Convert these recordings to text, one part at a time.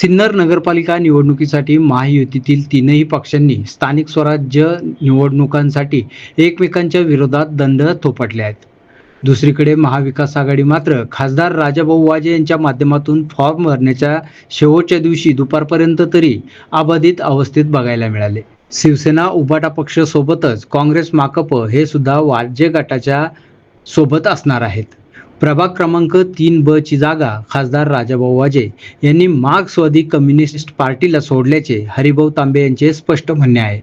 सिन्नर नगरपालिका निवडणुकीसाठी महायुतीतील तीनही पक्षांनी स्थानिक स्वराज्य निवडणुकांसाठी एकमेकांच्या विरोधात दंड थोपटले आहेत. दुसरीकडे महाविकास आघाडी मात्र खासदार राजाभाऊ वाजे यांच्या माध्यमातून फॉर्म भरण्याच्या शेवटच्या दिवशी दुपारपर्यंत तरी अबाधित अवस्थेत बघायला मिळाले. शिवसेना उबाटा पक्ष सोबतच काँग्रेस माकप हे सुद्धा वाजे गटाच्या सोबत असणार आहेत. प्रभाग क्रमांक तीन ब ची जागा खासदार राजाभाऊ वाजे यांनी मार्क्सवादी कम्युनिस्ट पार्टीला सोडल्याचे हरिभाऊ तांबे यांचे स्पष्ट म्हणणे आहे.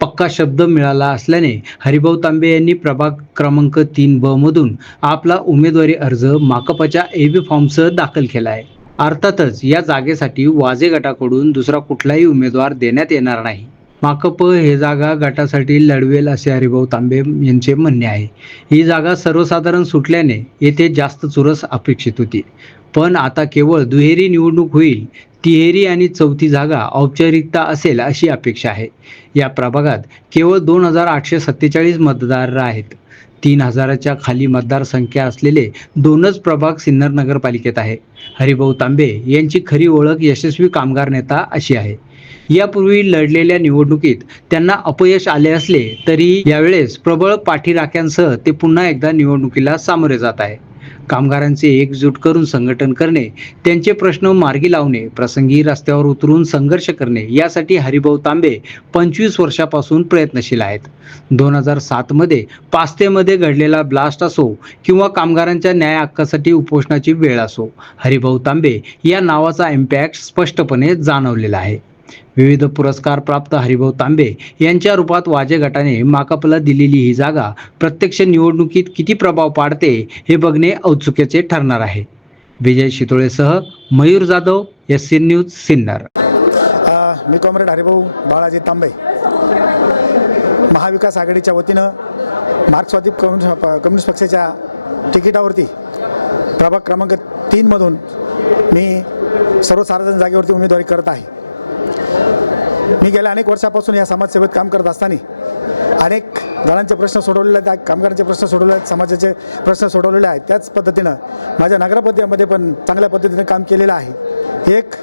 पक्का शब्द मिळाला असल्याने हरिभाऊ तांबे यांनी प्रभाग क्रमांक तीन ब मधून आपला उमेदवारी अर्ज माकपाच्या एबी फॉर्मसह दाखल केला आहे. अर्थातच या जागेसाठी वाजे गटाकडून दुसरा कुठलाही उमेदवार देण्यात येणार नाही. माकप हे जागा गटासाठी लढवेल असे हरिभाऊ तांबे यांचे म्हणणे आहे. ही जागा सर्वसाधारण सुटल्याने येथे जास्त चुरस अपेक्षित होती. पण आता केवळ दुहेरी निवडणूक होईल तिहेरी आणि चौथी जागा औपचारिकता असेल अशी अपेक्षा आहे. या प्रभागात केवळ दोन हजार आठशे सत्तेचाळीस मतदार आहेत. तीन हजाराच्या खाली मतदारसंख्या असलेले दोनच प्रभाग सिन्नर नगरपालिकेत आहे. हरिभाऊ तांबे यांची खरी ओळख यशस्वी कामगार नेता अशी आहे. यापूर्वी लढलेल्या निवडणुकीत त्यांना अपयश आले असले तरी यावेळेस प्रबळ पाठीराख्यांसह ते पुन्हा एकदा निवडणुकीला सामोरे जात आहे. कामगारांचे एकजूट करून संघटन करणे त्यांचे प्रश्न मार्गी लावणे प्रसंगी रस्त्यावर उतरून संघर्ष करणे यासाठी हरिभाऊ तांबे पंचवीस वर्षापासून प्रयत्नशील आहेत. दोन हजार सातमध्ये पास्तेमध्ये घडलेला ब्लास्ट असो किंवा कामगारांच्या न्याय हक्कासाठी उपोषणाची वेळ असो हरिभाऊ तांबे या नावाचा इम्पॅक्ट स्पष्टपणे जाणवलेला आहे. विविध पुरस्कार प्राप्त हरिभाऊ तांबे यांच्या रूपात वाजे गटाने माकपला दिलेली ही जागा प्रत्यक्ष निवडणुकीत किती प्रभाव पाडते हे बघणे औत्सुक्याचे ठरणार आहे. Vijay शितोळेसह Mayur Jadhav S C news Sinnar. मी कॉम्रेड हरिभाऊ बाळाजी तांबे. महाविकास आघाडीच्या वतीनं मार्क्सवादी कम्युनिस्ट कम्युनिस्ट पक्षाच्या तिकिटावरती प्रभाग क्रमांक तीनमधून मी सर्वसाधारण जागेवरती उमेदवारी करत आहे. मी गेल्या अनेक वर्षापासून या समाजसेवेत काम करत असताना अनेक जणांचे प्रश्न सोडवलेले आहेत कामगारांचे प्रश्न सोडवले आहेत समाजाचे प्रश्न सोडवलेले आहेत. त्याच पद्धतीनं माझ्या नगरपतीमध्ये पण चांगल्या पद्धतीनं काम केलेलं आहे. एक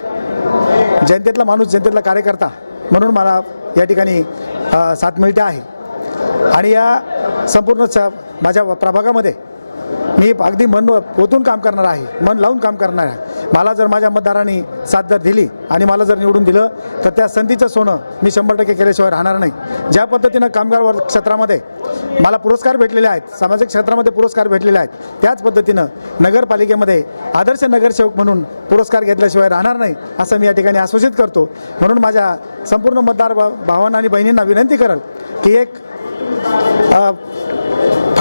जनतेतला माणूस जनतेतला कार्यकर्ता म्हणून मला या ठिकाणी साथ मिळते आहे. आणि या संपूर्ण स माझ्या प्रभागामध्ये मी अगदी मन ओतून काम करणार आहे. मन लावून काम करणार आहे. मला जर माझ्या मतदारांनी साथ जर दिली आणि मला जर निवडून दिलं तर त्या संधीचं सोनं मी शंभर टक्के केल्याशिवाय राहणार नाही. ज्या पद्धतीनं कामगार वर्ग क्षेत्रामध्ये मला पुरस्कार भेटलेले आहेत सामाजिक क्षेत्रामध्ये पुरस्कार भेटलेले आहेत त्याच पद्धतीनं नगरपालिकेमध्ये आदर्श नगरसेवक म्हणून पुरस्कार घेतल्याशिवाय राहणार नाही असं मी या ठिकाणी आश्वासित करतो. म्हणून माझ्या संपूर्ण मतदार भावांना आणि बहिणींना विनंती करल की एक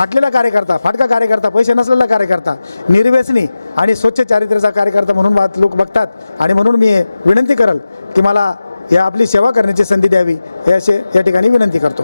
फाटलेला कार्यकर्ता फाटका कार्यकर्ता पैसे नसलेला कार्यकर्ता निर्व्यसनी आणि स्वच्छ चारित्र्याचा कार्यकर्ता म्हणून लोक बघतात. आणि म्हणून मी विनंती करल की मला या आपली सेवा करण्याची संधी द्यावी हे असे या ठिकाणी विनंती करतो.